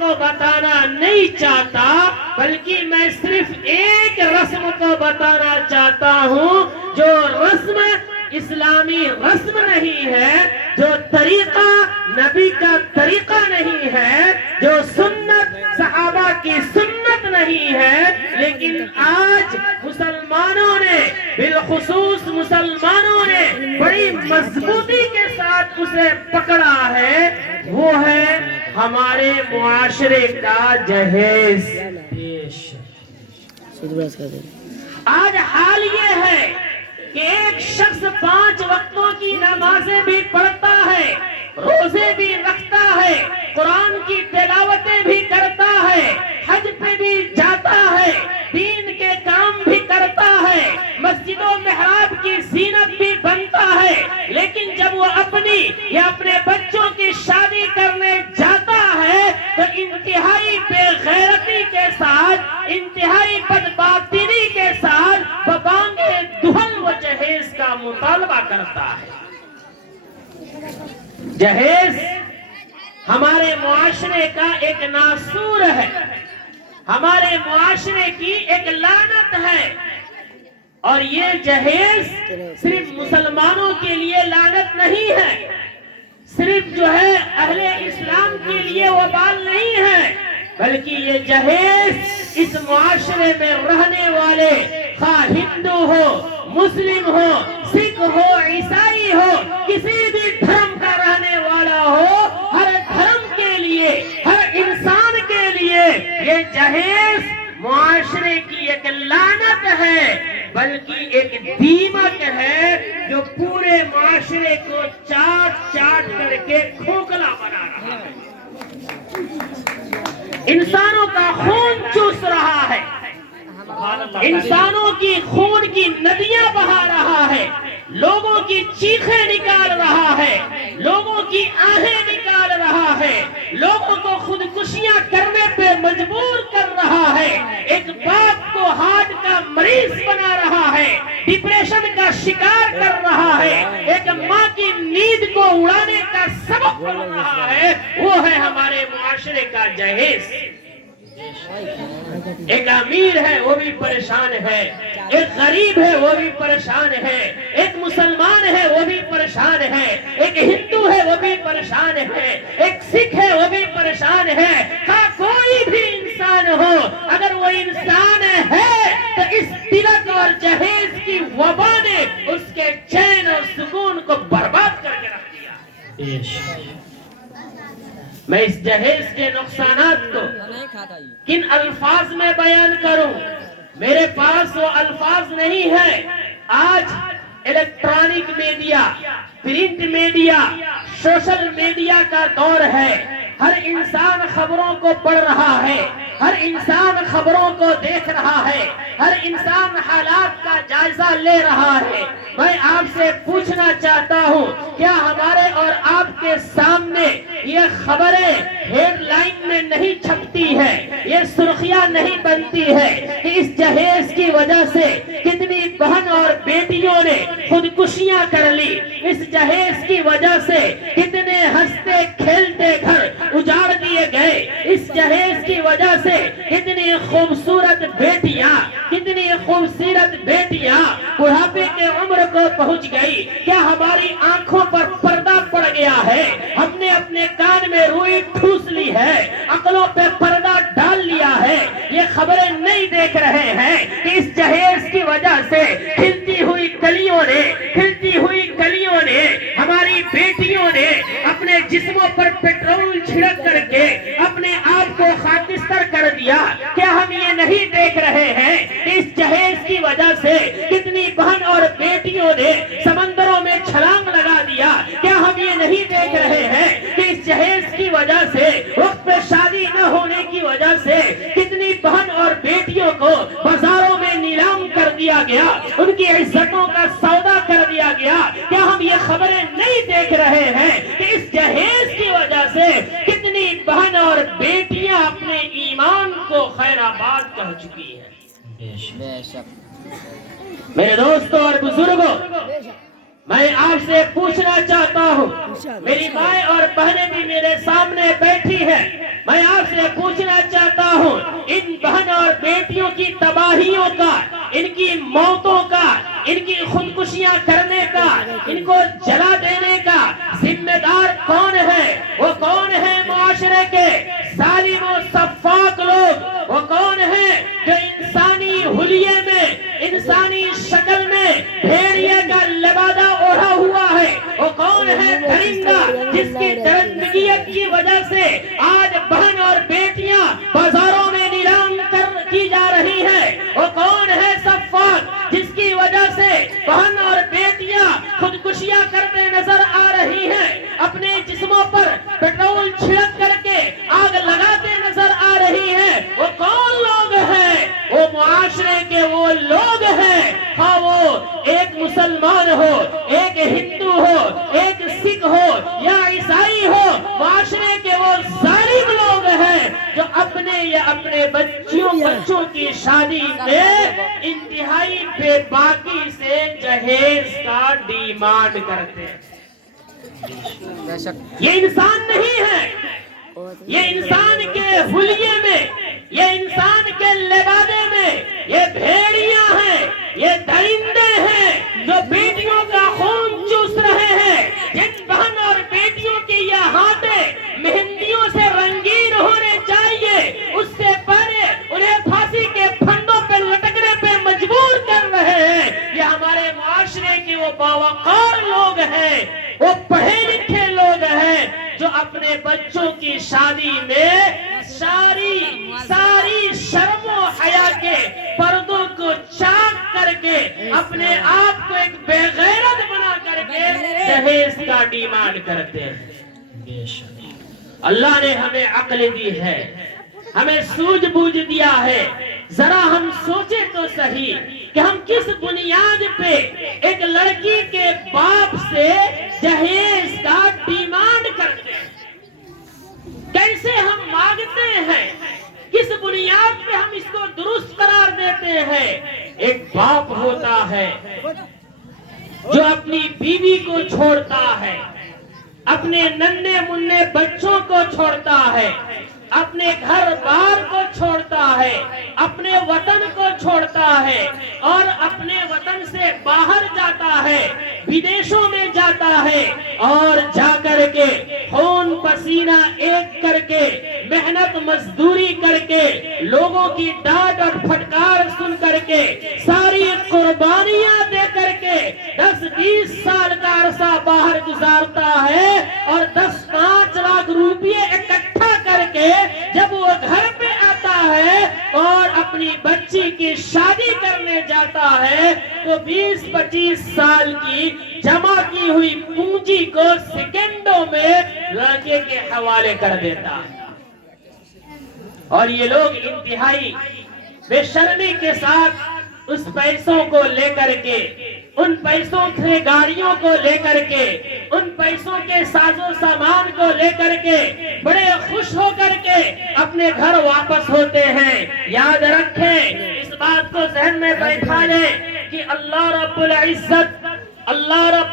کو بتانا نہیں چاہتا، بلکہ میں صرف ایک رسم کو بتانا چاہتا ہوں جو رسم اسلامی رسم نہیں ہے، جو طریقہ نبی کا طریقہ نہیں ہے، جو سنت صحابہ کی سنت نہیں ہے، لیکن آج مسلمانوں نے، بالخصوص مسلمانوں نے بڑی مضبوطی کے ساتھ اسے پکڑا ہے، وہ ہے ہمارے معاشرے کا جہیز۔ آج حال یہ ہے کہ ایک شخص 5 وقتوں کی نمازیں بھی پڑھتا ہے، روزے بھی رکھتا ہے، قرآن کی تلاوتیں بھی کرتا ہے، حج پہ بھی جاتا ہے، دین کے کام بھی کرتا ہے، مسجد و محراب کی زینت بھی بنتا ہے، لیکن جب وہ اپنی یا اپنے بچوں کی شادی کرنے جاتا ہے تو انتہائی بے غیرتی کے ساتھ، انتہائی بدباطنی کے ساتھ ببانگے دہل و جہیز کا مطالبہ کرتا ہے۔ جہیز ہمارے معاشرے کا ایک ناسور ہے، ہمارے معاشرے کی ایک لعنت ہے، اور یہ جہیز صرف مسلمانوں کے لیے لعنت نہیں ہے، صرف جو ہے اہل اسلام کے لیے وبال نہیں ہے، بلکہ یہ جہیز اس معاشرے میں رہنے والے، خواہ ہندو ہو، مسلم ہو، سکھ ہو، عیسائی ہو، کسی بھی دھرم کا رہنے والا ہو، ہر دھرم کے لیے، ہر انسان کے لیے یہ جہیز معاشرے کی ایک لعنت ہے، بلکہ ایک دیمک ہے جو پورے معاشرے کو چاٹ چاٹ کر کے کھوکھلا بنا رہا ہے، انسانوں کا خون چوس رہا ہے، انسانوں کی خون کی ندیاں بہا رہا ہے، لوگوں کی چیخیں نکال رہا ہے، لوگوں کی آہیں نکال رہا ہے، لوگوں کو خودکشیاں کرنے پہ مجبور کر رہا ہے، ایک باپ کو ہارٹ کا مریض بنا رہا ہے، ڈپریشن کا شکار کر رہا ہے، ایک ماں کی نیند کو اڑانے کا سبب بن رہا ہے، وہ ہے ہمارے معاشرے کا جہیز۔ ایک امیر ہے وہ بھی پریشان ہے، ایک غریب ہے وہ بھی پریشان ہے، ایک مسلمان ہے وہ بھی پریشان ہے، ایک ہندو ہے وہ بھی پریشان ہے، ایک سکھ ہے وہ بھی پریشان ہے، کوئی بھی انسان ہو، اگر وہ انسان ہے تو اس تلک اور جہیز کی وبا نے اس کے چین اور سکون کو برباد کر کے رکھ دیا۔ میں اس جہیز کے نقصانات کو کن الفاظ میں بیان کروں، میرے پاس وہ الفاظ نہیں ہے۔ آج electronic media, print media, social media کا دور ہے، ہر انسان خبروں کو پڑھ رہا ہے، ہر انسان خبروں کو دیکھ رہا ہے، ہر انسان حالات کا جائزہ لے رہا ہے۔ میں آپ سے پوچھنا چاہتا ہوں، کیا ہمارے اور آپ کے سامنے یہ خبریں ہیڈ لائن میں نہیں چھپتی ہے، یہ سرخیاں نہیں بنتی ہے کہ اس جہیز کی وجہ سے کتنی بہن اور بیٹیوں نے خودکشیاں کر لی، اس جہیز کی وجہ سے کتنے ہنستے کھیلتے گھر اجاڑ دیے گئے، اس جہیز کی وجہ سے کتنی خوبصورت بیٹیاں، کتنی خوبصورت بیٹیاں بڑھاپے کے عمر کو پہنچ گئی۔ کیا ہماری آنکھوں پر پردہ پڑ گیا ہے؟ ہم نے اپنے کان میں روئی ٹھوس لی ہے، عقلوں پہ پردہ ڈال لیا ہے، یہ خبریں نہیں دیکھ رہے ہیں کہ اس جہیز کی وجہ سے کھلتی ہوئی کلیوں نے ہماری بیٹیوں نے اپنے جسموں پر پیٹرول چھڑک کر کے اپنے آپ کو خاکستر کر دیا۔ کیا ہم یہ نہیں دیکھ رہے ہیں کہ اس جہیز کی وجہ سے کتنی بہن اور بیٹیوں نے سمندروں میں چھلانگ لگا دیا؟ کیا ہم یہ نہیں دیکھ رہے ہیں کہ اس جہیز کی وجہ سے وقت پہ شادی نہ ہونے کی وجہ سے کتنی بہن اور بیٹیوں کو بازاروں میں نیلام کر دیا گیا، ان کی عزتوں کا سودا کر دیا گیا؟ کیا ہم یہ خبریں نہیں دیکھ رہے ہیں کہ اس جہیز کی وجہ سے کتنی بہن اور بیٹیاں اپنے ایمان کو خیر آباد کر چکی ہیں؟ میرے دوستوں اور بزرگوں، میں آپ سے پوچھنا چاہتا ہوں، میری مائیں اور بہنیں بھی میرے سامنے بیٹھی ہیں، میں آپ سے پوچھنا چاہتا ہوں، ان بہن اور بیٹیوں کی تباہیوں کا، ان کی موتوں کا، ان کی خودکشیاں کرنے کا، ان کو جلا دینے کا ذمہ دار کون ہے؟ وہ کون ہے معاشرے کے ظالم و سفاک لوگ؟ وہ کون ہے جو انسانی حلیے میں، انسانی شکل میں بھیڑیے کا لبادہ اوڑھا ہوا ہے؟ وہ کون ہے درندہ جس کی درندگیت کی وجہ سے آج بہن اور بیٹیاں بازاروں میں نیلام کی جا رہی ہیں؟ وہ کون ہے سفاک جس کی وجہ سے بہن اور بیٹیاں خودکشیاں کرتے نظر آ رہی ہیں، اپنے جسموں پر پیٹرول چھڑک کر کے آگ لگاتے نظر آ رہی ہیں؟ وہ کون لوگ ہیں؟ وہ معاشرے کے وہ لوگ ہیں، ہاں وہ ایک مسلمان ہو، ایک ہندو ہو، ایک سکھ ہو یا عیسائی ہو، معاشرے کے وہ ظالم لوگ ہیں جو اپنے یا اپنے بچوں کی شادی میں انتہائی بے باکی سے جہیز کا ڈیمانڈ کرتے ہیں۔ یہ انسان نہیں ہے، یہ انسان کے حلیے میں، یہ انسان کے لبادے میں یہ بھیڑیاں ہیں، یہ درندے ہیں جو بیٹیوں کا خون چوس رہے ہیں، جن بہن اور بیٹیوں کی یہ ہاتھیں مہندیوں سے رنگین ہونے چاہیے، اس سے پہلے انہیں پھانسی کے پھندوں پہ لٹکنے پہ مجبور کر رہے ہیں۔ یہ ہمارے معاشرے کے وہ باوقار لوگ ہیں، وہ پڑھے لکھے لوگ ہیں جو اپنے بچوں کی شادی میں ساری شرم و حیا کے پردوں کو چاک کر کے اپنے آپ کو ایک بے غیرت بنا کر کے جہیز کا ڈیمانڈ کرتے ہیں۔ اللہ نے ہمیں عقل دی ہے، ہمیں سوجھ بوجھ دیا ہے، ذرا ہم سوچے تو صحیح کہ ہم کس بنیاد پہ ایک لڑکی کے باپ سے جہیز کا ڈیمانڈ کرتے ہیں، کیسے ہم مانگتے ہیں، کس بنیاد پہ ہم اس کو درست قرار دیتے ہیں۔ ایک باپ ہوتا ہے جو اپنی بیوی کو چھوڑتا ہے، اپنے ننھے منھے بچوں کو چھوڑتا ہے، اپنے گھر بار کو چھوڑتا ہے، اپنے وطن کو چھوڑتا ہے اور اپنے وطن سے باہر جاتا ہے، بدیشوں میں جاتا ہے اور جا کر کے خون پسینہ ایک کر کے محنت مزدوری کر کے لوگوں کی ڈانٹ اور پھٹکار سن کر کے ساری قربانیاں دے کر کے 10-20 سال کا عرصہ باہر گزارتا ہے اور 10-5 لاکھ روپے اکٹھا کر کے جب وہ گھر پہ آتا ہے اور اپنی بچی کی شادی کرنے جاتا ہے تو 20-25 سال کی جمع کی ہوئی پونجی کو سیکنڈوں میں لڑکے کے حوالے کر دیتا ہے۔ اور یہ لوگ انتہائی بے شرمی کے ساتھ اس پیسوں کو لے کر کے، ان پیسوں سے گاڑیوں کو لے کر کے، ان پیسوں کے ساز و سامان کو لے کر کے بڑے خوش ہو کر کے اپنے گھر واپس ہوتے ہیں۔ یاد رکھیں، اس بات کو ذہن میں بیٹھا لیں کہ اللہ رب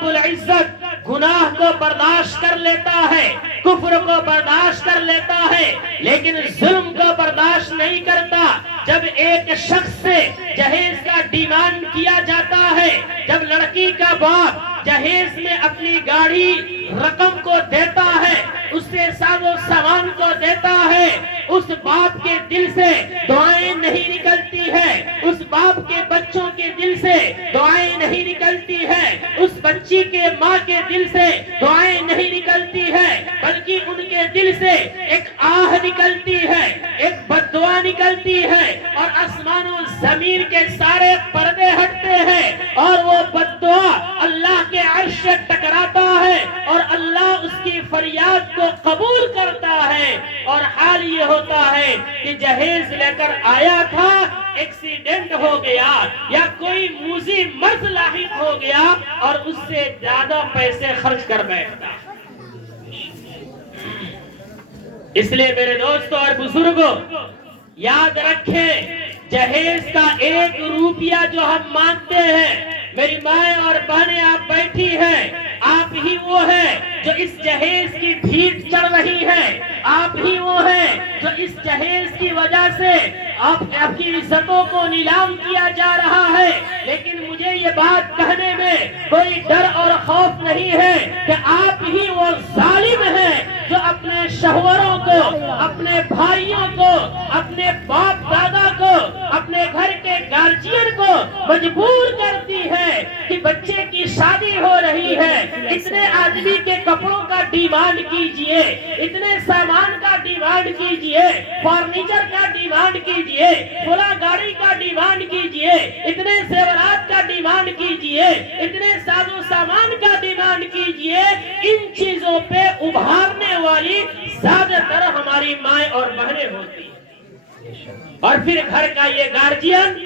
العزت گناہ کو برداشت کر لیتا ہے، کفر کو برداشت کر لیتا ہے، لیکن ظلم کو برداشت نہیں کرتا۔ جب ایک شخص سے جہیز کا ڈیمانڈ کیا جاتا ہے، جب لڑکی کا باپ جہیز میں اپنی گاڑی رقم کو دیتا ہے، اس سے ساز و سامان کو دیتا ہے، اس باپ کے دل سے دعائیں نہیں نکلتی ہے، اس باپ کے بچوں کے دل سے دعائیں نہیں نکلتی ہے، اس بچی کے ماں کے دل سے دعائیں نہیں نکلتی ہے، بلکہ ان کے دل سے ایک آہ نکلتی ہے، ایک بد دعا نکلتی ہے اور آسمان و زمین کے سارے پردے ہٹتے ہیں اور وہ بد دعا اللہ کے عرش سے ٹکراتا ہے اور اللہ اس کی فریاد کو قبول کرتا ہے۔ اور حال یہ ہوتا ہے کہ جہیز لے کر آیا تھا، ایکسیڈنٹ ہو گیا یا کوئی موذی مرض لاحق ہو گیا اور اس سے زیادہ پیسے خرچ کر بیٹھتا۔ اس لیے میرے دوستوں اور بزرگوں، یاد رکھیں، جہیز کا 1 روپیہ جو ہم مانتے ہیں، میری مائیں اور بہنیں آپ بیٹھی ہیں، آپ ہی وہ ہیں جو اس جہیز کی بھیٹ چڑھ رہی ہے، آپ ہی وہ ہیں جو اس جہیز کی وجہ سے آپ کی عزتوں کو نیلام کیا جا رہا ہے، لیکن مجھے یہ بات کہنے میں کوئی ڈر اور خوف نہیں ہے کہ آپ ہی وہ ظالم ہیں جو اپنے شوہروں کو، اپنے بھائیوں کو، اپنے باپ دادا کو، اپنے گھر کے گارجین کو مجبور کرتی ہے کہ بچے کی شادی ہو رہی ہے، اتنے آدمی کے کپڑوں کا ڈیمانڈ کیجئے، اتنے سامان کا ڈیمانڈ کیجئے، فرنیچر کا ڈیمانڈ کیجئے، فلاں گاڑی کا ڈیمانڈ کیجئے، اتنے زیورات کا ڈیمانڈ کیجئے، اتنے ساز و سامان کا ڈیمانڈ کیجئے۔ ان چیزوں پہ ابھارنے والی زیادہ تر ہماری مائیں اور بہنیں ہوتی ہیں، اور پھر گھر کا یہ گارجین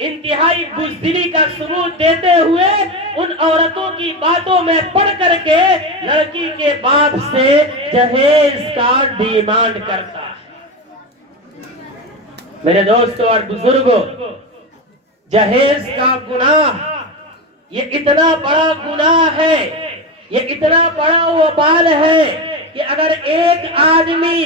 انتہائی بزدلی کا ثبوت دیتے ہوئے ان عورتوں کی باتوں میں پڑھ کر کے لڑکی کے باپ سے جہیز کا ڈیمانڈ کرتا ہے۔ میرے دوستوں اور بزرگوں، جہیز کا گناہ یہ اتنا بڑا گناہ ہے، یہ اتنا بڑا وبال ہے کہ اگر ایک آدمی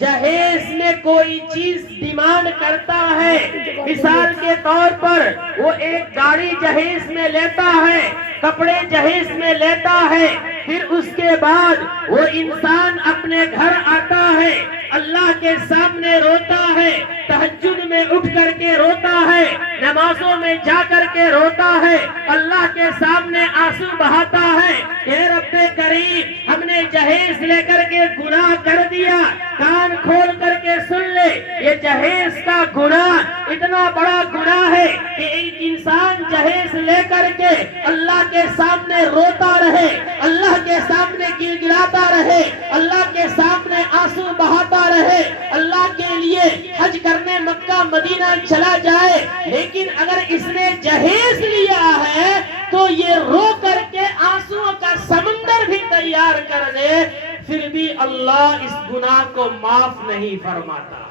جہیز میں کوئی چیز ڈیمانڈ کرتا ہے، مثال کے طور پر وہ ایک گاڑی جہیز میں لیتا ہے، کپڑے جہیز میں لیتا ہے، پھر اس کے بعد وہ انسان اپنے گھر آتا ہے، اللہ کے سامنے روتا ہے، تہجد میں اٹھ کر کے روتا ہے، نمازوں میں جا کر کے روتا ہے، اللہ کے سامنے آنسو بہاتا ہے کہ رب کریم ہم نے جہیز لے کر کے گناہ کر دیا۔ کان کھول کر کے سن لے، یہ جہیز کا گناہ اتنا بڑا گناہ ہے کہ ایک انسان جہیز لے کر کے اللہ کے سامنے روتا رہے، اللہ کے سامنے گر گراتا رہے، اللہ کے سامنے آنسو بہاتا رہے، اللہ کے لیے حج کرنے مکہ مدینہ چلا جائے، لیکن اگر اس نے جہیز لیا ہے تو یہ رو کر کے آنسوؤں کا سمندر بھی تیار کر دے، پھر بھی اللہ اس گناہ کو معاف نہیں فرماتا۔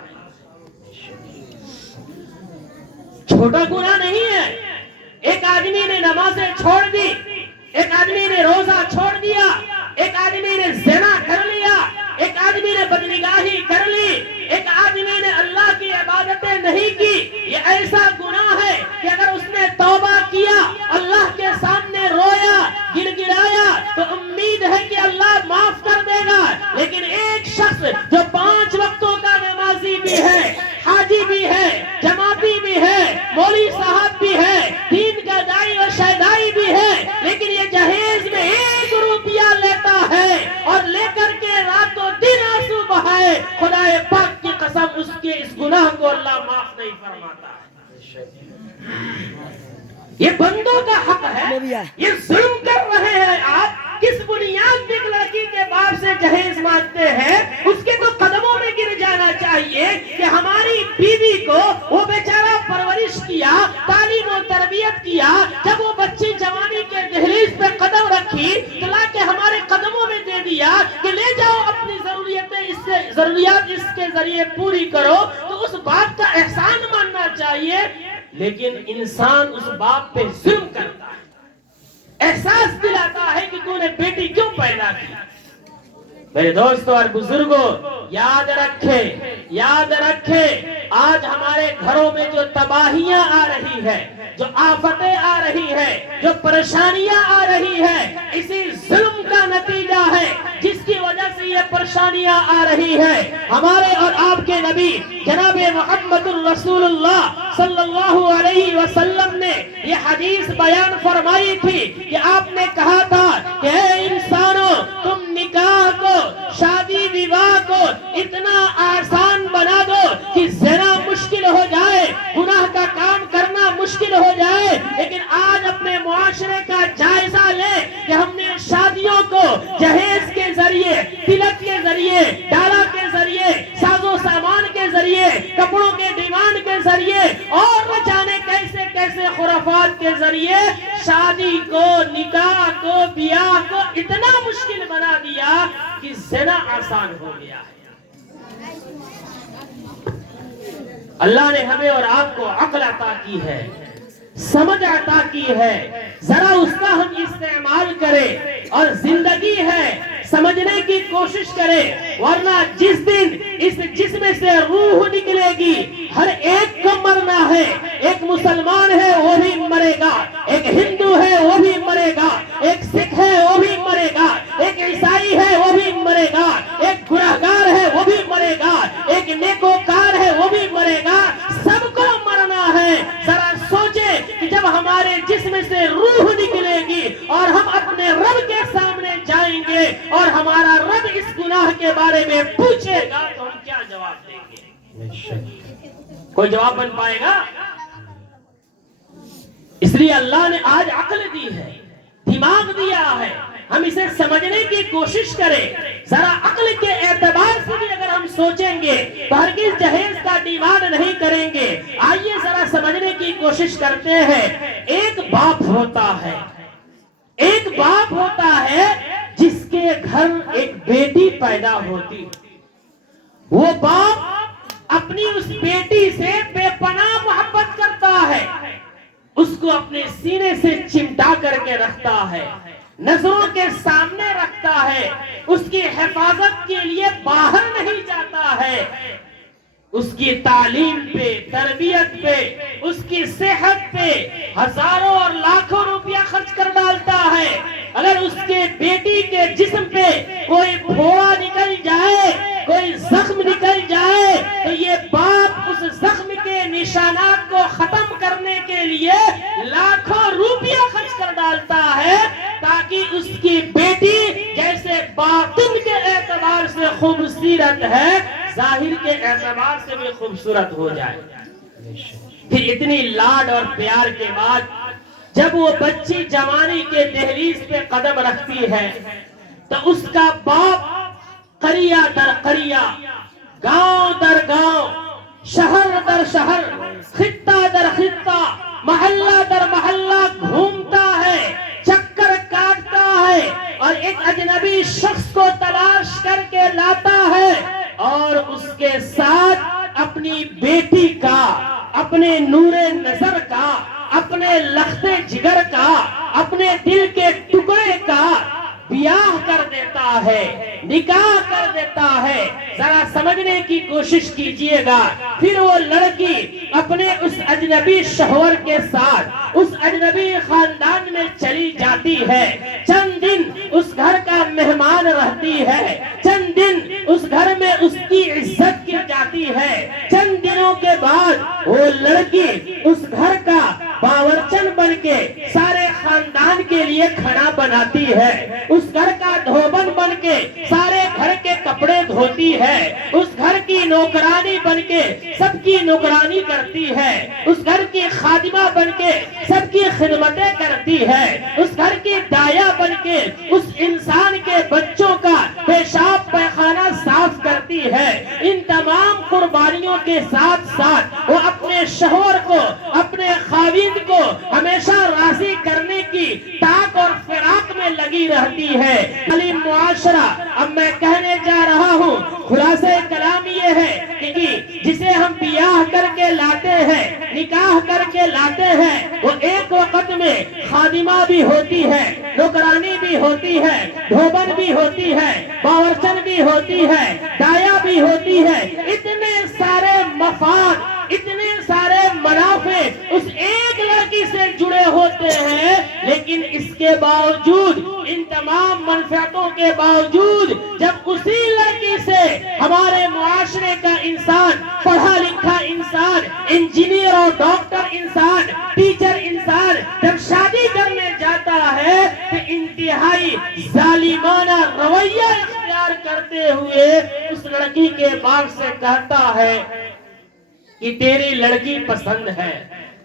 چھوٹا گناہ نہیں ہے۔ ایک آدمی نے نمازیں چھوڑ دی، ایک آدمی نے روزہ چھوڑ دیا، ایک آدمی نے زنا کر لیا، ایک آدمی نے بدنگاہی کر لی، ایک آدمی نے اللہ کی عبادتیں نہیں کی، یہ ایسا گناہ ہے کہ اگر اس نے توبہ کیا، اللہ کے سامنے رویا، گر گرایا تو امید ہے کہ اللہ معاف کر دے گا۔ لیکن ایک شخص جو 5 وقتوں کا نمازی بھی ہے، حاجی بھی ہے، جماعتی بھی ہے، مولوی صاحب بھی ہے، دین کا داعی و شیدائی بھی ہے، لیکن یہ جہیز میں 1 روپیہ لیتا ہے اور لے کر کے رات و دن آنسو بہائے، خدا پاک کی قسم اس کے اس گناہ کو اللہ معاف نہیں فرماتا۔ یہ بندوں کا حق ہے، یہ ظلم کر رہے ہیں آپ۔ کس بنیاد پہ ایک لڑکی کے باپ سے جہیز مانگتے ہیں؟ اس کے تو قدموں میں گر جانا چاہیے کہ ہماری بیوی کو وہ بیچارہ پرورش کیا، تعلیم و تربیت کیا، جب وہ بچی جوانی کے دہلیز پہ قدم رکھی تو لا کے ہمارے قدموں میں دے دیا کہ لے جاؤ اپنی ضروریات اس کے ذریعے پوری کرو، تو اس بات کا احسان ماننا چاہیے۔ لیکن انسان اس باپ پہ ظلم کرتا ہے، احساس دلاتا ہے کہ تو نے بیٹی کیوں پیدا کی۔ میرے دوستوں اور بزرگوں، یاد رکھے آج ہمارے گھروں میں جو تباہیاں آ رہی ہے، جو آفتیں آ رہی ہے، جو پریشانیاں آ رہی ہے، اسی ظلم کا نتیجہ ہے جس کی وجہ سے یہ پریشانیاں آ رہی ہے۔ ہمارے اور آپ کے نبی جناب محمد الرسول اللہ صلی اللہ علیہ وسلم نے یہ حدیث بیان فرمائی تھی کہ آپ نے کہا تھا کہ اے انسانوں، تم نکاح کو، شادی وواہ کو اتنا آسان بنا دو کہ زنا مشکل ہو جائے، گناہ کا کام کرنا مشکل ہو جائے۔ لیکن آج اپنے معاشرے کا جائزہ لے کہ ہم نے شادیوں کو جہیز کے ذریعے، تلک کے ذریعے، ڈالا کے ذریعے، ساز و سامان کے ذریعے، کپڑوں کے ڈیمانڈ کے ذریعے اور نہ جانے کیسے کیسے خرافات کے ذریعے شادی کو، نکاح کو، بیاہ کو اتنا مشکل بنا دیا کہ زنا آسان ہو گیا ہے۔ اللہ نے ہمیں اور آپ کو عقل عطا کی ہے، سمجھ عطا کی ہے، ذرا اس کا ہم استعمال کریں اور زندگی ہے سمجھنے کی کوشش کریں، ورنہ جس دن اس جسم سے روح نکلے گی ہر ایک کو مرنا ہے۔ ایک مسلمان ہے وہ بھی مرے گا، ایک ہندو ہے وہ بھی مرے گا، ایک سکھ ہے وہ بھی مرے گا، ایک عیسائی ہے وہ بھی مرے گا، ایک گنہگار ہے وہ بھی مرے گا، ایک نیکوکار ہے وہ بھی مرے گا، سب کو مرنا ہے۔ ذرا سوچے کہ جب ہمارے جسم سے روح نکلے گی اور ہم اپنے رب کے سامنے جائیں گے اور ہمارا رب اس گناہ کے بارے میں پوچھے گا تو ہم کیا جواب دیں گے؟ کوئی جواب بن پائے گا؟ اس لیے اللہ نے آج عقل دی ہے، دماغ دیا ہے، ہم اسے سمجھنے کی کوشش کریں۔ ذرا عقل کے اعتبار سے بھی اگر ہم سوچیں گے تو ہرگز جہیز کا ڈیمانڈ نہیں کریں گے۔ آئیے ذرا سمجھنے کی کوشش کرتے ہیں۔ ایک باپ ہوتا ہے، ایک باپ ہوتا ہے جس کے گھر ایک بیٹی پیدا ہوتی، وہ باپ اپنی اس بیٹی سے بے پناہ محبت کرتا ہے، اس کو اپنے سینے سے چمٹا کر کے رکھتا ہے، نظروں کے سامنے رکھتا ہے، اس کی حفاظت کے لیے باہر نہیں جاتا ہے، اس کی تعلیم پہ، تربیت پہ، اس کی صحت پہ ہزاروں اور لاکھوں روپیہ خرچ کر ڈالتا ہے۔ اگر اس کے بیٹی کے جسم پہ کوئی پھوڑا نکل جائے، کوئی زخم نکل جائے تو یہ باپ اس زخم کے نشانات کو ختم کرنے کے لیے لاکھوں روپیہ خرچ کر ڈالتا ہے تاکہ اس کی بیٹی جیسے باطن کے اعتبار سے خوبصورت ہے ظاہر کے اعتبار سے بھی خوبصورت ہو جائے۔ پھر اتنی لاڈ اور پیار کے بعد جب وہ بچی جوانی کے دہلیز پہ قدم رکھتی ہے تو اس کا باپ قریہ در قریہ، گاؤں در گاؤں، شہر در شہر، خطہ در خطہ، محلہ در محلہ گھومتا ہے، چکر کاٹتا ہے اور ایک اجنبی شخص کو تلاش کر کے لاتا ہے اور اس کے ساتھ اپنی بیٹی کا، اپنے نور نظر کا، اپنے لخت جگر کا، اپنے دل کے ٹکڑے کا بیاہ کر دیتا ہے، نکاح کر دیتا ہے۔ ذرا سمجھنے کی کوشش کیجئے گا۔ پھر وہ لڑکی اپنے اس اجنبی شوہر کے ساتھ اس اجنبی خاندان میں چلی جاتی ہے، چند دن اس گھر کا مہمان رہتی ہے، چند دن اس گھر میں اس کی عزت کی جاتی ہے، چند دنوں کے بعد وہ لڑکی اس گھر کا باورچن بن کے سارے خاندان کے لیے کھانا بناتی ہے، اس گھر کا دھوبن بن کے سارے گھر کے کپڑے دھوتی ہے، اس گھر کی نوکرانی بن کے سب کی نوکرانی کرتی ہے، اس گھر کی خادمہ بن کے سب کی خدمتیں کرتی ہے، اس گھر کی دایا بن کے اس انسان کے بچوں کا پیشاب پیخانہ صاف کرتی ہے۔ ان تمام قربانیوں کے ساتھ ساتھ وہ اپنے شوہر کو، اپنے خاوند کو ہمیشہ راضی کرنے کی تاک اور فراق میں لگی رہتی ہے۔ علی معاشرہ اب میں کہنے جا رہا ہوں، خلاصہ کلام یہ ہے کہ جسے ہم بیاہ کر کے لاتے ہیں، نکاح کر کے لاتے ہیں، وہ ایک وقت میں خادمہ بھی ہوتی ہے، نوکرانی بھی ہوتی ہے، دھوبن بھی ہوتی ہے، باورچن بھی ہوتی ہے، دایا بھی ہوتی ہے۔ اتنے سارے مفاد، اتنے سارے منافع اس ایک لڑکی سے جڑے ہوتے ہیں، لیکن اس کے باوجود، ان تمام منفعتوں کے باوجود جب اسی لڑکی سے ہمارے معاشرے کا انسان، پڑھا لکھا انسان، انجینئر اور ڈاکٹر انسان، ٹیچر انسان جب شادی کرنے جاتا ہے تو انتہائی ظالمانہ رویہ اختیار کرتے ہوئے اس لڑکی کے باپ سے کہتا ہے کہ تیری لڑکی پسند ہے،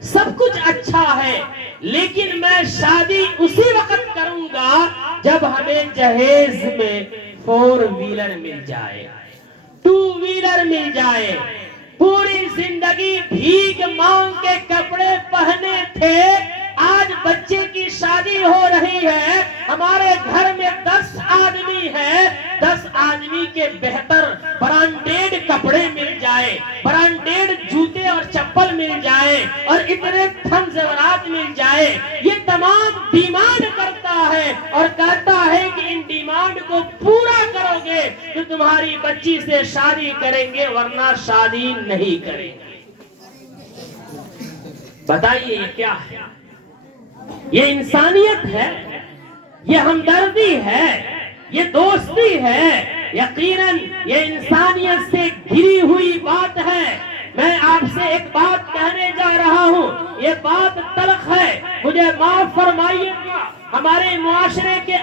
سب کچھ اچھا ہے، لیکن میں شادی اسی وقت کروں گا جب ہمیں جہیز میں 4 ویلر مل جائے، 2 ویلر مل جائے۔ پوری زندگی بھیک مانگ کے کپڑے پہنے تھے، آج بچے کی شادی ہو رہی ہے، ہمارے گھر میں 10 آدمی ہے، 10 آدمی کے بہتر برانڈیڈ کپڑے مل جائے، برانڈیڈ جوتے اور چپل مل جائے اور اتنے تھن زیورات مل جائے، یہ تمام ڈیمانڈ کرتا ہے اور کہتا ہے کہ ان ڈیمانڈ کو پورا کرو گے تو تمہاری بچی سے شادی کریں گے ورنہ شادی نہیں کریں گے۔ بتائیے یہ کیا ہے؟ یہ انسانیت ہے، یہ ہمدردی ہے، یہ دوستی ہے، یقیناً یہ انسانیت سے گھری ہوئی بات ہے۔ میں آپ سے ایک بات کہنے جا رہا ہوں، یہ بات تلخ ہے، مجھے معاف فرمائیے گا۔ ہمارے معاشرے کے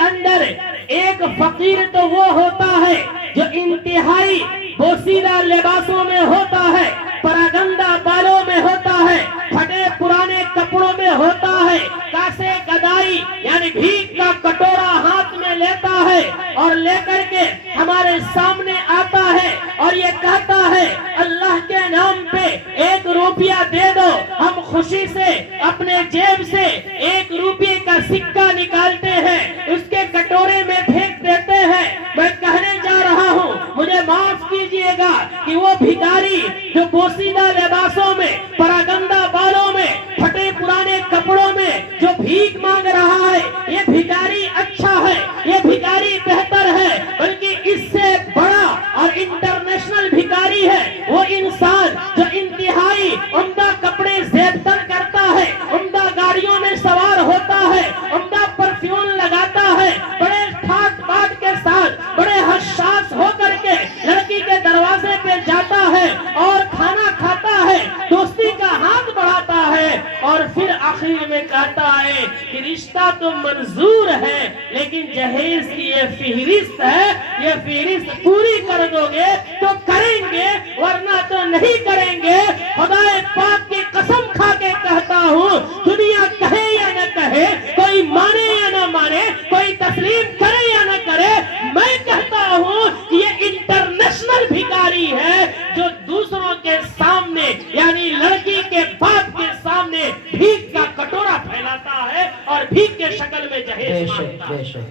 اندر ایک فقیر تو وہ ہوتا ہے جو انتہائی بوسیدہ لباسوں میں ہوتا ہے، پراگندہ بالوں میں ہوتا ہے، پھٹے پرانے کپڑوں میں ہوتا ہے، کاسے گدائی یعنی بھیک کا کٹورا ہاتھ میں لیتا ہے اور لے کر کے ہمارے سامنے آتا ہے اور یہ کہتا ہے اللہ کے نام پہ 1 روپیہ دے دو۔ ہم خوشی سے اپنے جیب سے 1 روپے کا سکہ نکالتے ہیں، اس کے کٹورے میں پھینک دیتے ہیں۔ میں کہنے جا رہا ہوں، مجھے معاف کیجئے گا کہ وہ بھکاری جو بوسیدہ لباسوں میں، پراگندہ بالوں میں، پھٹے پرانے کپڑوں میں جو بھیک مانگ رہا ہے، یہ بھکاری اچھا ہے، یہ بھکاری بہتر ہے، بلکہ اس سے بڑا اور انٹرنیشنل بھکاری ہے وہ انسان جو انتہائی عمدہ کپڑے زیب تن کرتا ہے، عمدہ گاڑیوں میں سوار ہوتا ہے، عمدہ پرفیوم لگاتا ہے، بڑے ٹھاٹ باٹ کے ساتھ، بڑے حساس ہو کر کے لڑکی کے دروازے پہ جاتا ہے اور کھانا کھاتا ہے، دوستی کا ہاتھ بڑھاتا ہے اور پھر آخر میں کہتا ہے کہ رشتہ تو منظور ہے لیکن جہیز کی یہ فہرست ہے، یہ فہرست پوری کر دو گے تو کریں گے ورنہ تو نہیں کریں گے۔ خدا پاک کی قسم کھا کے کہتا ہوں، دنیا کہے یا نہ کہے، کوئی مانے یا نہ مانے، کوئی تسلیم کرے یا نہ کرے، میں کہتا ہوں کہ یہ انٹرنیشنل بھکاری ہے جو دوسروں کے سامنے یعنی لڑکی کے باپ کے سامنے بھیک کا کٹورا پھیلاتا ہے اور بھیک کے شکل میں جہیز مانگتا ہے۔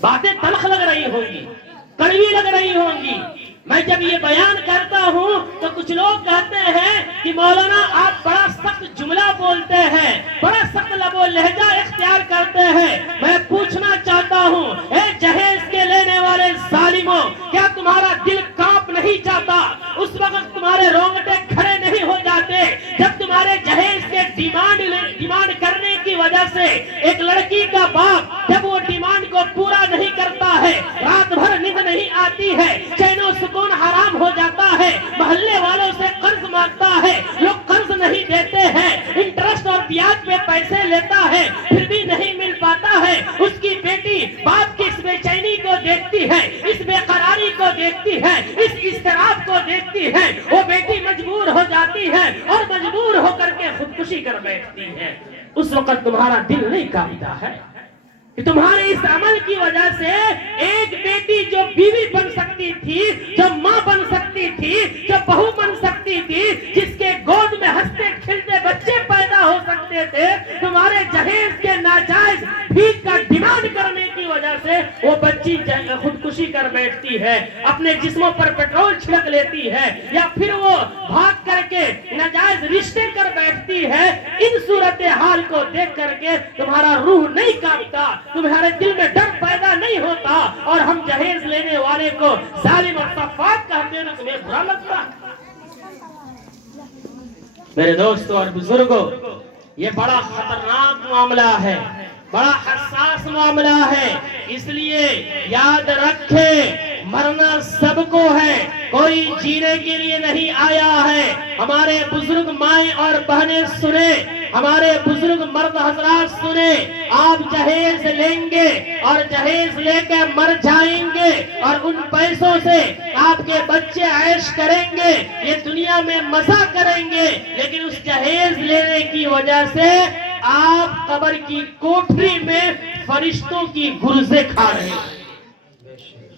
باتیں تلخ لگ رہی ہوں گی، کڑوی لگ رہی ہوں گی، میں جب یہ بیان کرتا ہوں تو کچھ لوگ کہتے ہیں کہ مولانا آپ بڑا سخت جملہ بولتے ہیں، بڑا سخت لب و لہجہ اختیار کرتے ہیں۔ میں پوچھنا چاہتا ہوں، اے جہیز کے لینے والے ظالموں، کیا تمہارا دل کانپ نہیں جاتا؟ اس وقت تمہارے رونگٹے کھڑے نہیں ہو جاتے جب تمہارے جہیز کے ڈیمانڈ کرنے کی وجہ سے ایک لڑکی کا باپ جب وہ ڈیمانڈ کو پورا نہیں کرتا ہے، رات بھر نیند نہیں آتی ہے، چین و سکون حرام ہو جاتا ہے، محلے والوں سے قرض مانگتا ہے، لوگ قرض نہیں دیتے ہیں، انٹرسٹ اور بیاج پہ پیسے لیتا ہے پھر بھی نہیں مل پاتا ہے، اس کی بیٹی باپ کی اس بے چینی کو دیکھتی ہے، اس بے قراری کو دیکھتی ہے، اس اضطراب کو دیکھتی ہے، وہ بیٹی مجبور ہو جاتی ہے اور مجبور ہو کر کے خودکشی کر بیٹھتی ہے۔ اس وقت تمہارا دل نہیں کانپتا ہے کہ تمہارے اس عمل کی وجہ سے ایک بیٹی جو بیوی بن سکتی تھی، جو ماں بن سکتی تھی، جو بہو بن سکتی تھی، جس کے گود میں ہنستے کھلتے بچے پیدا ہو سکتے تھے، تمہارے جہیز کے ناجائز بھیک کا ڈیمانڈ کرنے کی وجہ سے وہ بچی خودکشی کر بیٹھتی ہے، اپنے جسموں پر پیٹرول چھڑک لیتی ہے یا پھر وہ بھاگ کر کے ناجائز رشتے کر بیٹھتی ہے۔ ان صورتحال کو دیکھ کر کے تمہارا روح نہیں کانپتا، تمہارے دل میں ڈر پیدا نہیں ہوتا اور ہم جہیز لینے والے کو ظالم اور صفاق کہتے ہیں، تمہیں برا لگتا؟ میرے دوستوں اور بزرگوں، یہ بڑا خطرناک معاملہ ہے، بڑا حساس معاملہ ہے، اس لیے یاد رکھیں مرنا سب کو ہے، کوئی جینے کے لیے نہیں آیا ہے۔ ہمارے بزرگ مائیں اور بہنیں سنیں، ہمارے بزرگ مرد حضرات سنیں، آپ جہیز لیں گے اور جہیز لے کے مر جائیں گے اور ان پیسوں سے آپ کے بچے عیش کریں گے، یہ دنیا میں مزہ کریں گے، لیکن اس جہیز لینے کی وجہ سے آپ قبر کی کوٹھری میں فرشتوں کی گرزیں کھا رہے ہیں۔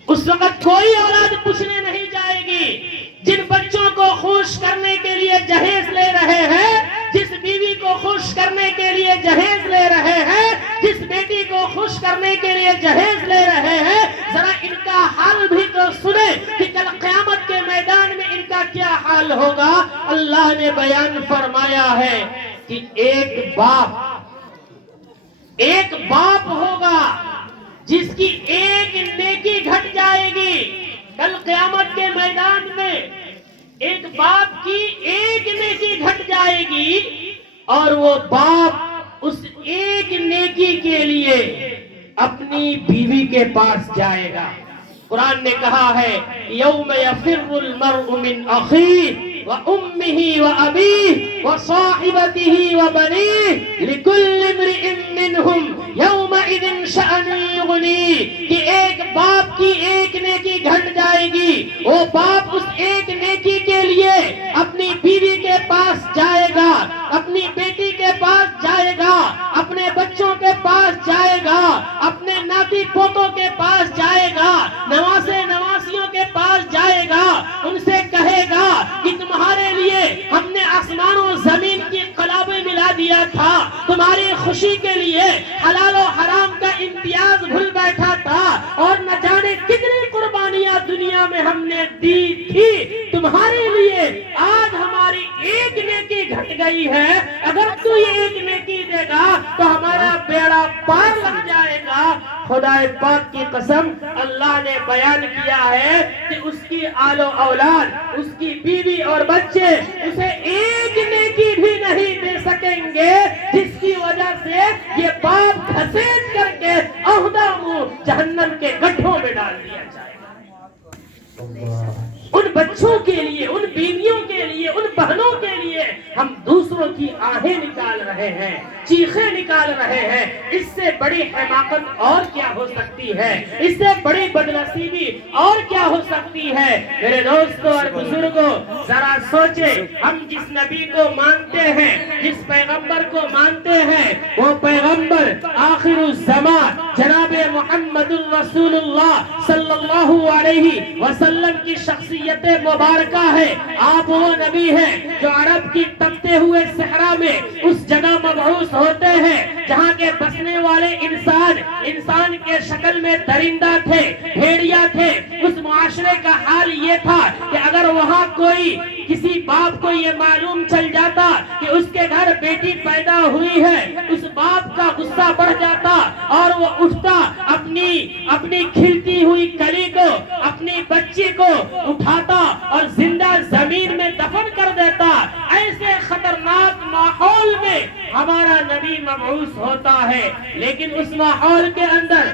اس وقت کوئی اولاد پوچھنے نہیں جائے گی جن بچوں کو خوش کرنے کے لیے جہیز لے رہے ہیں، جس بیوی کو خوش کرنے کے لیے جہیز لے رہے ہیں، جس بیٹی کو خوش کرنے کے لیے جہیز لے رہے ہیں، ذرا ان کا حال بھی تو سنیں کہ کل قیامت کے میدان میں ان کا کیا حال ہوگا۔ اللہ نے بیان فرمایا ہے کہ ایک باپ ہوگا جس کی ایک نیکی گھٹ جائے گی۔ کل قیامت کے میدان میں ایک باپ کی ایک نیکی گھٹ جائے گی اور وہ باپ اس ایک نیکی کے لیے اپنی بیوی کے پاس جائے گا۔ قرآن نے کہا ہے یوم یفر المرء من اخیہ وامہ وابیہ وصاحبتہ وبنیہ لکل امرئ منہم یومئذ شأن یغنیہ، کہ ایک باپ کی ایک نیکی گھٹ جائے گی، وہ باپ اس ایک نیکی کے لیے اپنی بیوی کے پاس جائے گا، اپنی بیٹی کے پاس جائے گا، اپنے بچوں کے پاس جائے گا، اپنے ناتی پوتوں کے پاس جائے گا، نواسیوں کے پاس جائے گا، ان سے کہے گا کہ تمہارے لیے ہم نے آسمان و زمین کی قلابیں ملا دیا تھا، تمہاری خوشی کے لیے حلال و حرام کا امتیاز بھول بیٹھا تھا، اور نہ جانے کتنی قربانیاں دنیا میں ہم نے دی تھی تمہارے لیے، آج ہماری ایک نیکی گھٹ گئی ہے، اگر تو یہ ایک نیکی دے گا تو ہمارا بیڑا پار لگ جائے گا۔ خدا پاک کی قسم، اللہ نے بیان کیا ہے کہ اس کی آل و اولاد، اس کی بیوی اور بچے اسے ایک نیکی بھی نہیں دے سکیں گے، جس کی وجہ سے یہ باپ گھسیٹ کر کے عہدہ منہ جہنم کے گڈھوں میں ڈال دیا جائے گا۔ ان بچوں کے لیے، ان بیویوں کے لیے، ان بہنوں کے لیے ہم دوسروں کی آہیں نکال رہے ہیں، چیخیں نکال رہے ہیں۔ اس سے بڑی حماقت اور کیا ہو سکتی ہے؟ اس سے بڑی بدنصیبی اور کیا ہو سکتی ہے؟ میرے دوستوں اور بزرگوں، ذرا سوچیں، ہم جس نبی کو مانتے ہیں، جس پیغمبر کو مانتے ہیں، وہ پیغمبر آخر الزمان جناب محمد الرسول اللہ صلی اللہ علیہ وسلم کی شخصیت مبارکہ ہے۔ آپ وہ نبی ہیں جو عرب کی تپتے ہوئے صحرا میں اس جگہ مبعوث ہوتے ہیں جہاں کے بسنے والے انسان کے شکل میں درندہ تھے، بھیڑیا تھے۔ اس معاشرے کا حال یہ تھا کہ اگر وہاں کوئی کسی باپ کو یہ معلوم چل جاتا کہ اس کے گھر بیٹی پیدا ہوئی ہے، اس باپ کا غصہ بڑھ جاتا اور وہ اٹھتا، اپنی کھلتی ہوئی کلی کو، اپنی بچی کو اٹھاتا اور زندہ زمین میں دفن کر دیتا۔ ایسے خطرناک ماحول میں ہمارا نبی مبعوث ہوتا ہے، لیکن اس ماحول کے اندر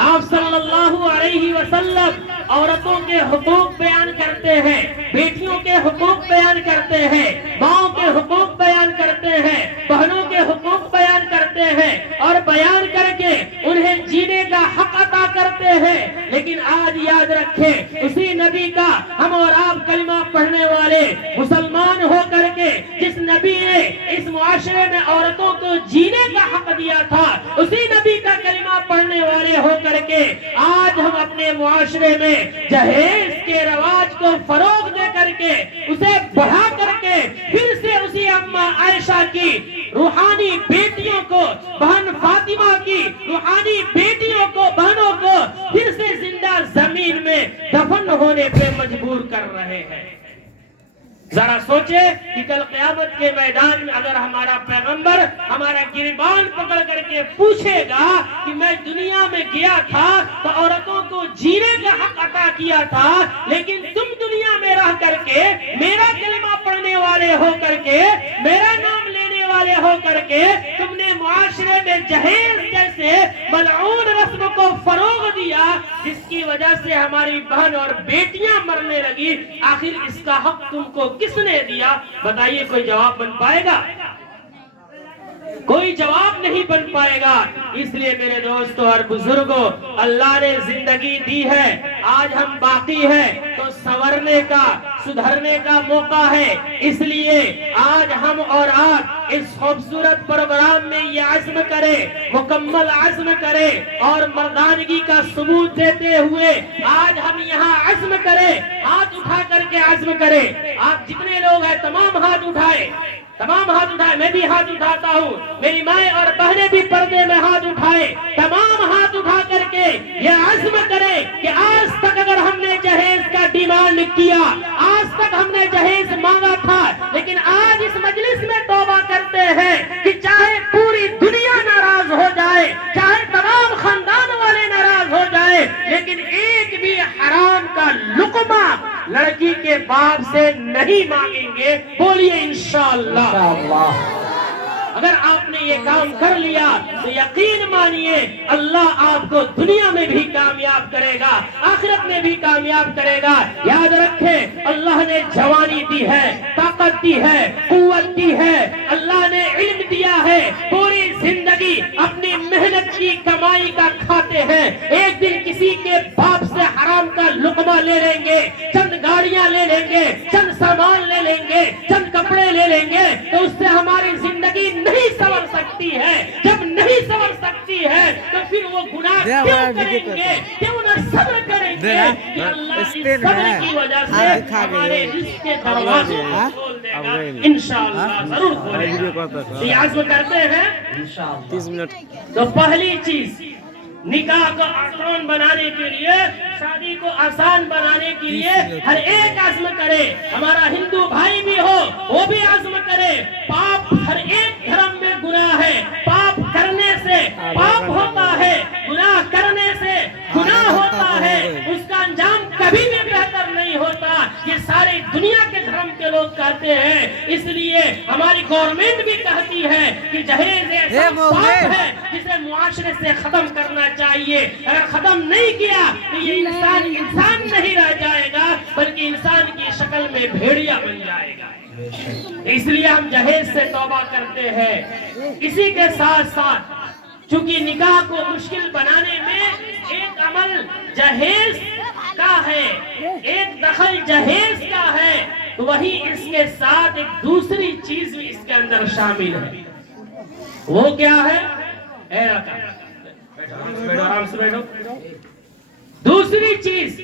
آپ صلی اللہ علیہ وسلم عورتوں کے حقوق بیان کرتے ہیں، بیٹیوں کے حقوق بیان کرتے ہیں، ماؤں کے حقوق بیان کرتے ہیں، بہنوں کے حقوق بیان کرتے ہیں، اور بیان کر کے انہیں جینے کا حق عطا کرتے ہیں۔ لیکن آج یاد رکھیں، اسی نبی کا ہم اور آپ کلمہ پڑھنے والے مسلمان ہو کر کے جس نبی نے اس معاشرے میں عورتوں کو جینے کا حق دیا تھا، اسی نبی کا کلمہ پڑھنے والے ہو کر کے آج ہم اپنے معاشرے میں جہیز کے رواج کو فروغ دے کر کے اسے بڑھا کر کے پھر سے اسی اماں عائشہ کی روحانی بیٹیوں کو، بہن فاطمہ کی روحانی بیٹیوں کو، بہنوں کو پھر سے زندہ زمین میں دفن ہونے پہ مجبور کر رہے ہیں۔ ذرا سوچے کہ کل قیامت کے میدان میں اگر ہمارا پیغمبر ہمارا گریبان پکڑ کر کے پوچھے گا کہ میں دنیا میں گیا تھا تو عورتوں کو جینے کا حق عطا کیا تھا، لیکن تم دنیا میں رہ کر کے میرا کلمہ پڑھنے والے ہو کر کے، میرا نام لینے والے ہو کر کے تم نے معاشرے میں جہیز جیسے ملعون رسم کو فروغ دیا، جس کی وجہ سے ہماری بہن اور بیٹیاں مرنے لگی، آخر اس کا حق تم کو کس نے دیا؟ بتائیے، کوئی جواب بن پائے گا؟ کوئی جواب نہیں بن پائے گا۔ اس لیے میرے دوستوں اور بزرگوں، اللہ نے زندگی دی ہے، آج ہم باقی ہیں تو سنورنے کا، سدھرنے کا موقع ہے۔ اس لیے آج ہم اور آپ اس خوبصورت پروگرام میں یہ عزم کریں، مکمل عزم کریں اور مردانگی کا ثبوت دیتے ہوئے آج ہم یہاں عزم عزم کرے, ہاتھ اٹھا کر کے عزم کرے. آپ جتنے لوگ ہیں تمام ہاتھ اٹھائے, تمام ہاتھ اٹھائے, میں بھی ہاتھ اٹھاتا ہوں, میری مائیں اور بہنیں بھی پردے میں ہاتھ اٹھائے. تمام ہاتھ اٹھا کر کے یہ عزم کرے کہ آج تک اگر ہم نے جہیز کا ڈیمانڈ کیا, آج تک ہم نے جہیز مانگا تھا, لیکن آج اس مجلس میں توبہ کرتے ہیں کہ چاہے پوری دنیا ناراض ہو جائے, چاہے تمام خاندان والے ناراض ہو جائے, لیکن ایک بھی حرام کا لقمہ لڑکی کے باپ سے نہیں مانگیں گے. بولیے انشاءاللہ. اگر آپ نے یہ کام کر لیا تو یقین مانیے اللہ آپ کو دنیا میں بھی کامیاب کرے گا, آخرت میں بھی کامیاب کرے گا. یاد رکھیں اللہ نے جوانی دی ہے, طاقت دی ہے, قوت دی ہے, اللہ نے علم دیا ہے, پوری زندگی اپنی محنت کی کمائی کا کھاتے ہیں. ایک دن کسی کے باپ سے حرام کا لقمہ لے لیں گے, چند گاڑیاں لے لیں گے, چند سامان لے لیں گے, چند کپڑے لے لیں گے, تو اس سے ہماری زندگی نہیں سنور سکتی ہے. جب نہیں سنور سکتی ہے تو پھر وہ گناہ کیوں کریں گے, کیوں نہ صبر کریں گے کہ اللہ اس صبر کی وجہ سے ہمارے رزق کے دروازوں کو کھول دے گا. انشاءاللہ ضرور کھولے گا. یہ عزم کرتے ہیں انشاءاللہ. 30 منٹ. تو پہلی چیز نکاح کو آسان بنانے کے لیے, شادی کو آسان بنانے کے لیے ہر ایک عزم کرے. ہمارا ہندو بھائی بھی ہو وہ بھی عزم کرے. پاپ ہر ایک دھرم میں گناہ ہے, پاپ کرنے سے پاپ ہوتا ہے, گناہ کرنے سے گناہ ہوتا ہے, اس کا انجام کبھی بھی بہتر نہیں ہوتا. یہ ساری دنیا کے دھرم کے لوگ کہتے ہیں, اس لیے ہماری گورنمنٹ بھی کہتی ہے کہ جہیز ایسا پاپ ہے جسے معاشرے سے ختم کرنا چاہیے. اگر ختم نہیں کیا تو یہ انسان نہیں رہ جائے گا بلکہ انسان کی شکل میں بھیڑیا بن جائے گا. اس لیے ہم جہیز سے توبہ کرتے ہیں. اسی کے ساتھ ساتھ چونکہ نکاح کو مشکل بنانے میں ایک عمل جہیز کا ہے, ایک دخل جہیز کا ہے, تو وہی اس کے ساتھ ایک دوسری چیز بھی اس کے اندر شامل ہے. وہ کیا ہے؟ آرام سے بیٹھو. دوسری چیز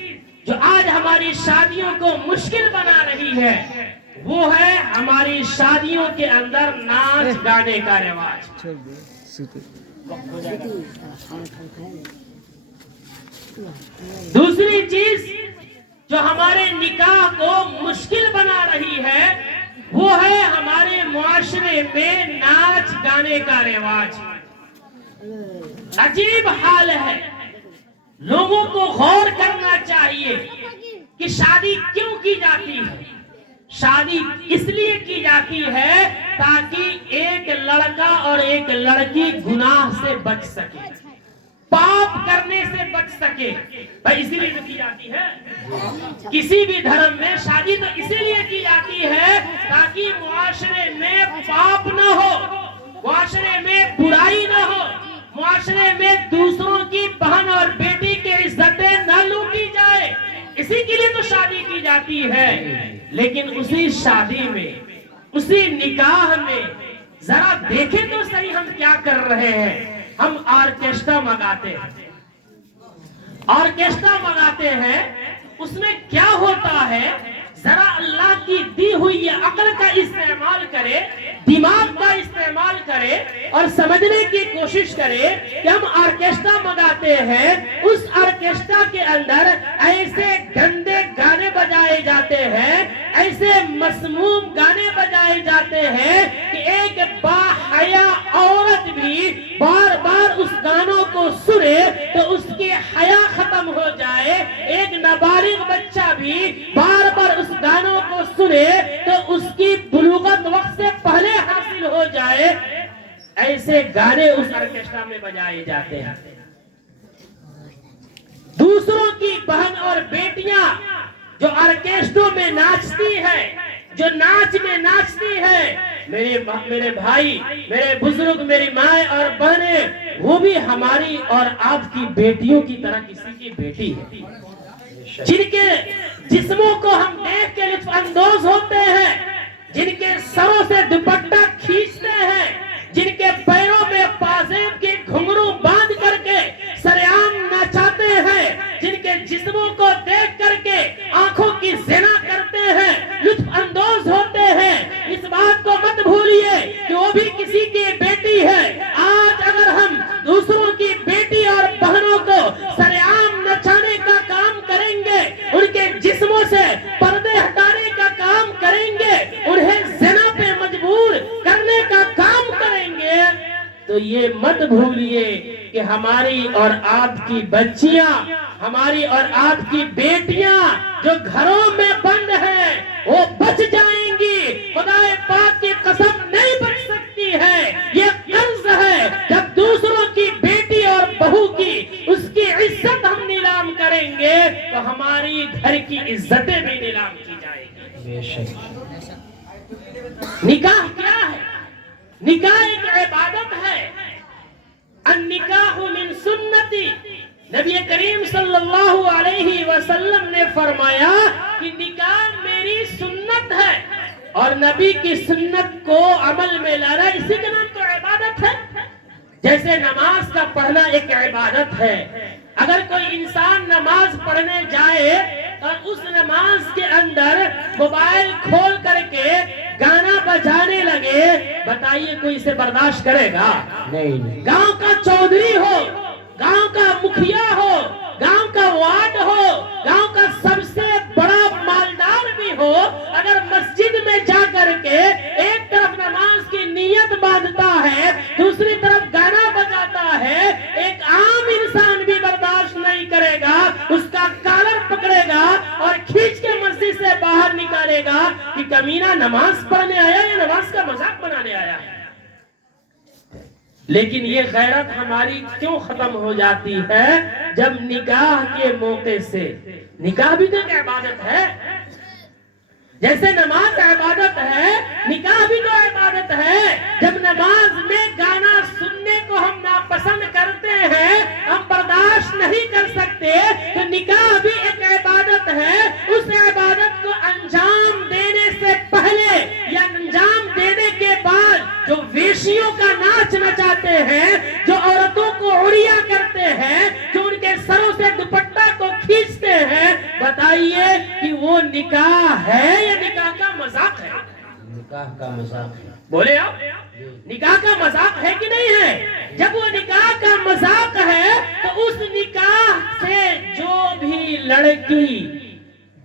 جو آج ہماری شادیوں کو مشکل بنا رہی ہے وہ ہے ہماری شادیوں کے اندر ناچ گانے کا رواج. دوسری چیز جو ہمارے نکاح کو مشکل بنا رہی ہے وہ ہے ہمارے معاشرے میں ناچ گانے کا رواج. عجیب حال ہے. لوگوں کو غور کرنا چاہیے کہ شادی کیوں کی جاتی ہے. شادی اس لیے کی جاتی ہے تاکہ ایک لڑکا اور ایک لڑکی گناہ سے بچ سکے, پاپ کرنے سے بچ سکے. بھائی اسی لیے تو کی جاتی ہے. کسی بھی دھرم میں شادی تو اسی لیے کی جاتی ہے تاکہ معاشرے میں پاپ نہ ہو, معاشرے میں برائی نہ ہو, معاشرے میں دوسروں کی بہن اور بیٹی کی عزتیں نہ لوٹی جائے. اسی کے لیے تو شادی کی جاتی ہے. لیکن اسی شادی میں, اسی نکاح میں ذرا دیکھیں تو صحیح ہم کیا کر رہے ہیں. ہم آرکیسٹرا منگاتے ہیں, آرکیسٹرا منگاتے ہیں. اس میں کیا ہوتا ہے, ذرا اللہ کی دی ہوئی یہ عقل کا استعمال کرے, دماغ کا استعمال کرے اور سمجھنے کی کوشش کرے کہ ہم آرکیسٹرا منگاتے ہیں. اس آرکیسٹرا کے اندر ایسے گندے گانے بجائے جاتے ہیں, ایسے مسموم گانے بجائے جاتے ہیں کہ ایک باحیا عورت بھی بار بار اس گانوں کو سنے تو اس کی حیا ختم ہو جائے. ایک نابالغ بچہ بھی بار بار اس گانوں کو سنے تو اس کی بلوغت وقت سے پہلے حاصل ہو جائے. ایسے گانے اس آرکیسٹرا میں بجائے جاتے ہیں. دوسروں کی بہن اور بیٹیاں جو آرکیسٹروں میں ناچتی ہے, جو ناچ میں ناچتی ہے, میرے بھائی, میرے بزرگ, میری مائیں اور بہنیں, وہ بھی ہماری اور آپ کی بیٹیوں کی طرح کسی کی بیٹی ہے. جن کے جسموں کو ہم دیکھ کے لطف اندوز ہوتے ہیں, جن کے سروں سے دوپٹہ کھینچتے ہیں, جن کے پیروں میں پازیب کے گھنگرو باندھ کر کے سریعان نچاتے ہیں, جن کے جسموں کو دیکھ کر کے ہماری اور آپ کی بچیاں، ہماری اور آپ کی بیٹیاں جو گھروں میں بند ہیں وہ بچ جائیں گی. خدا پاک کی قسم نہیں بچ سکتی ہے. یہ قرض ہے. جب دوسروں کی بیٹی اور بہو کی اس کی عزت ہم نیلام کریں گے تو ہماری گھر کی عزتیں بھی نیلام کی جائیں گی. نکاح کیا ہے؟ نکاح ایک عبادت ہے. النکاح من سنتی. نبی کریم صلی اللہ علیہ وسلم نے فرمایا کہ نکاح میری سنت ہے اور نبی کی سنت کو عمل میں لانا اسی کا نام تو عبادت ہے. جیسے نماز کا پڑھنا ایک عبادت ہے. اگر کوئی انسان نماز پڑھنے جائے اور اس نماز کے اندر موبائل کھول کر کے گانا بجانے لگے، بتائیے کوئی اسے برداشت کرے گا؟ نہیں. گاؤں کا چودھری ہو، گاؤں کا مکھیا ہو، گاؤں کا وارڈ ہو، گاؤں کا سب سے بڑا مالدار بھی ہو، اگر مسجد میں جا کر کے ایک طرف نماز کی نیت باندھتا ہے، دوسری طرف گانا بجاتا ہے، ایک عام انسان بھی برداشت نہیں کرے گا. اس کا کالر پکڑے گا اور کھینچ کے مسجد سے باہر نکالے گا کہ کمینہ نماز پڑھنے آیا یا نماز کا مذاق بنانے آیا ہے. لیکن یہ غیرت ہماری کیوں ختم ہو جاتی ہے؟ جب نکاح کے موقع سے، نکاح بھی تو ایک عبادت ہے. جیسے نماز عبادت ہے، نکاح بھی تو عبادت ہے. جب نماز میں گانا سننے کو ہم ناپسند کرتے ہیں، ہم برداشت نہیں کر سکتے، تو نکاح بھی ایک عبادت ہے. اس عبادت کو انجام دینے سے پہلے یا انجام دینے کے بعد جو ویشیوں کا ناچ نچاتے ہیں، جو عورتوں کو عریا کرتے ہیں، جو ان کے سروں سے دوپٹہ کو کھینچتے ہیں، بتائیے کہ وہ نکاح ہے یا نکاح کا مذاق ہے؟ نکاح کا مذاق ہے. بولے آپ، نکاح کا مذاق ہے کہ نہیں ہے؟ جب وہ نکاح کا مذاق ہے تو اس نکاح سے جو بھی لڑکی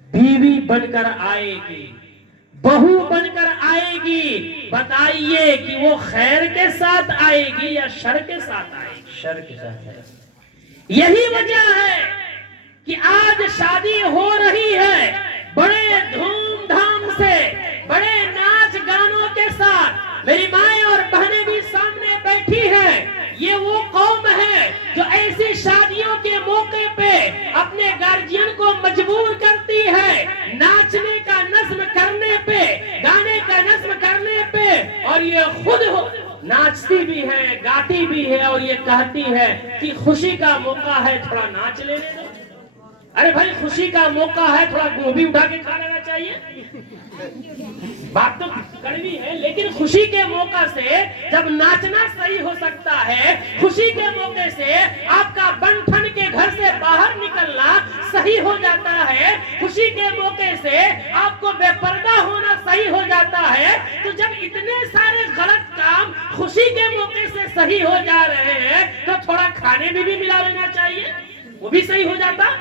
بیوی بن کر آئے گی، بہو بن کر آئے گی، بتائیے کہ وہ خیر کے ساتھ آئے گی یا شر کے ساتھ آئے گی؟ شر کے ساتھ ہے. یہی وجہ ہے کہ آج شادی ہو رہی ہے بڑے دھوم دھام سے، بڑے ناچ گانوں کے ساتھ. میری مائیں اور بہنیں بھی سامنے بیٹھی ہیں. یہ وہ قوم ہے جو ایسی شادیوں کے موقع پہ اپنے گارجین کو مجبور کرتی ہے ناچنے کا نظم کرنے پہ، گانے کا نظم کرنے پہ، اور یہ خود ناچتی بھی ہے، گاتی بھی ہے، اور یہ کہتی ہے کہ خوشی کا موقع ہے تھوڑا ناچ لینے دو. ارے بھائی خوشی کا موقع ہے تھوڑا گوبھی اٹھا کے کھا لینا چاہیے. بات تو کڑوی ہے، لیکن خوشی کے موقع سے جب ناچنا صحیح ہو سکتا ہے، خوشی کے موقع سے آپ کا بن ٹھن کے گھر سے باہر نکلنا صحیح ہو جاتا ہے، خوشی کے موقع سے آپ کو بے پردہ ہونا صحیح ہو جاتا ہے، تو جب اتنے سارے غلط کام خوشی کے موقع سے صحیح ہو جا رہے ہیں تو تھوڑا کھانے میں بھی ملا لینا چاہیے، وہ بھی صحیح ہو جاتا.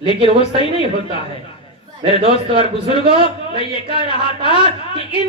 لیکن وہ صحیح نہیں ہوتا ہے. میرے دوستوں اور بزرگوں، میں یہ کہہ رہا تھا کہ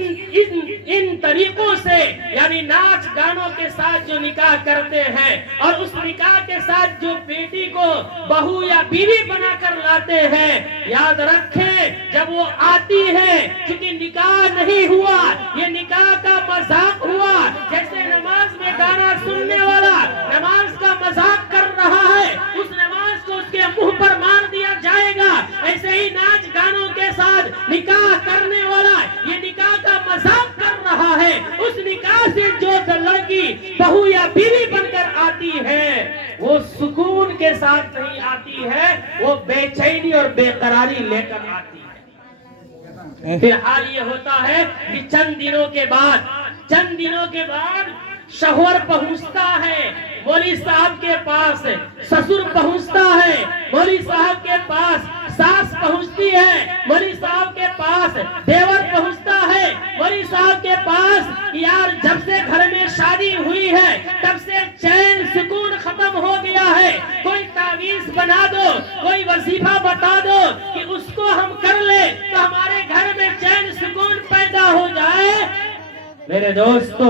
ان طریقوں سے، یعنی ناچ گانوں کے ساتھ جو نکاح کرتے ہیں اور اس نکاح کے ساتھ جو بیٹی کو بہو یا بیوی بنا کر لاتے ہیں، یاد رکھیں جب وہ آتی ہے، کیونکہ نکاح نہیں ہوا، یہ نکاح کا مذاق ہوا. جیسے نماز میں گانا سننے والا نماز کا مذاق کر رہا ہے، اس نماز کو اس کے منہ پر مار دیا جائے گا. ایسے ہی ناچ گانوں کے ساتھ نکاح کرنے والا یہ نکاح کا مذاق کر رہا ہے. اس نکاح سے جو لڑکی بہو یا بیوی بن کر آتی ہے وہ سکون کے ساتھ نہیں آتی ہے، وہ بے چینی اور بے قراری لے کر آتی ہے. پھر حال یہ ہوتا ہے کہ چند دنوں کے بعد شوہر پہنچتا ہے مولوی صاحب کے پاس، سسر پہنچتا ہے مولوی صاحب کے پاس، ساس پہنچتی ہے مولوی صاحب کے پاس، دیور پہنچتا ہے مولوی صاحب کے پاس. یار جب سے گھر میں شادی ہوئی ہے تب سے چین سکون ختم ہو گیا ہے. کوئی تعویذ بنا دو، کوئی وظیفہ بتا دو کہ اس کو ہم کر لیں تو ہمارے گھر میں چین سکون پیدا ہو جائے. میرے دوستو،